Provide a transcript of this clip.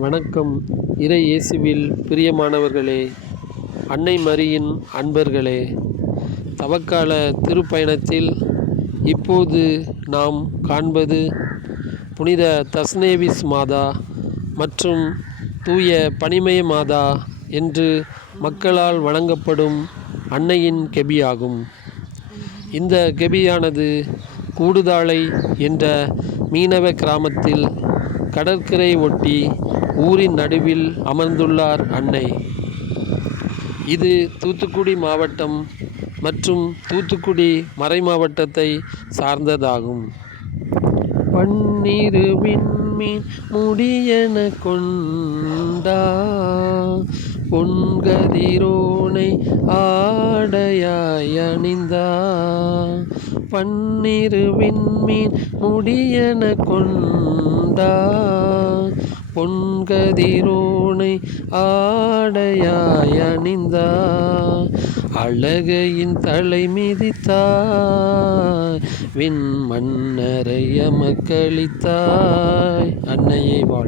வணக்கம். இறை இயேசுவில் பிரியமானவர்களே, அன்னை மரியின் அன்பர்களே, தவக்கால திருப்பயணத்தில் இப்போது நாம் காண்பது புனித தஸ்னேவிஸ் மாதா மற்றும் தூய பனிமய மாதா என்று மக்களால் வழங்கப்படும் அன்னையின் கெபியாகும். இந்த கெபியானது கூடுதாலை என்ற மீனவ கிராமத்தில் கடற்கரை ஒட்டி ஊரின் நடுவில் அமர்ந்துள்ளார் அன்னை. இது தூத்துக்குடி மாவட்டம் மற்றும் தூத்துக்குடி மறைமாவட்டத்தை சார்ந்ததாகும். பன்னிரு விண்மீன் முடியென கொண்டா பொன்கதிரோனை ஆடையாய் அணிந்தா. பன்னிரு விண்மீன் முடியென கொண்டா பொன்கதிரோனை ஆடையாய் அணிந்தா. அழகையின் தலை மிதித்தாய், விண் மன்னரைய மக்களித்தாய். அன்னையை வாழ்.